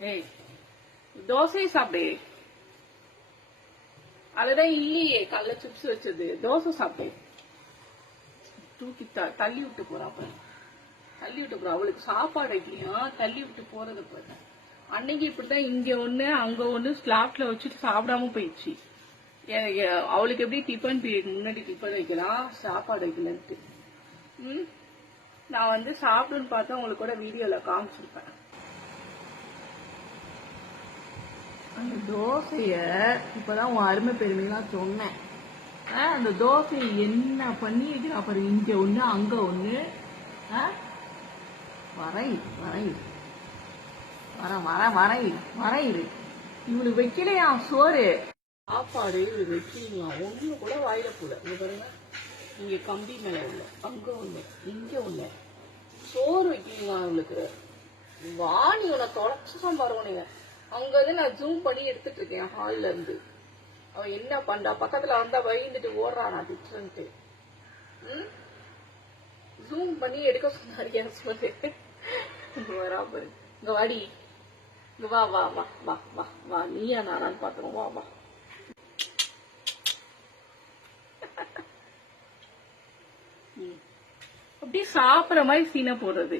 ஏய் தோசையை சாப்பிடு. அதுதான் இல்லையே கல்ல சிப்ஸ் வச்சது. தோசை சாப்பிடு. தூக்கி தள்ளி விட்டு போறா பாரு. தள்ளி விட்டு போறா. அவளுக்கு சாப்பாடு வைக்கலையா, தள்ளி விட்டு போறது பாரு. அன்னைக்கு இப்படிதான் இங்க ஒண்ணு அங்க ஒண்ணு ஸ்லாப்ல வச்சுட்டு சாப்பிடாம போயிடுச்சு. அவளுக்கு எப்படி டிஃபன் பீரியட் முன்னாடி டிஃபன் வைக்கலாம், சாப்பாடு வைக்கலன்ட்டு. நான் வந்து சாப்பிடுன்னு பார்த்தா உங்களுக்கு கூட வீடியோல காமிச்சிருப்பேன். அந்த தோசைய இப்பதான் உன் அருமை பெருமைலாம் சொன்னேன். அந்த தோசையை என்ன பண்ணி வைக்கிறா பாரு. இங்க ஒண்ணு அங்க ஒண்ணு. வரை வரை வர வர வரை வரை இவளுக்கு வைக்கலையா சோறு சாப்பாடு. இவளுக்கு வைக்கலீங்களா ஒண்ணு கூட வாயில போல. இங்க பாருங்க, இங்க கம்பி மேல உள்ள அங்க ஒண்ணு இங்க ஒண்ணு சோறு வைக்கலீங்களா இவளுக்கு. வாணி உன தொலைச்சுதான் பாருவனுங்க. அங்க வந்து நான் ஜூம் பண்ணி எடுத்துட்டு இருக்கேன் ஹால்ல இருந்து. அவன் என்ன பண்றா, பக்கத்துல வந்தா பயந்துட்டு ஓடுறானா திட்டுன்ட்டு. ஜூம் பண்ணி எடுக்க சொன்னாரு சொல்லு. வரா பாரு. இங்க வாடி, இங்க வா வா வா வா வா வா. நீயா நானான்னு பாத்துருவோம். வா வா. அப்படியே சாப்பிடற மாதிரி சீனை போடுறது.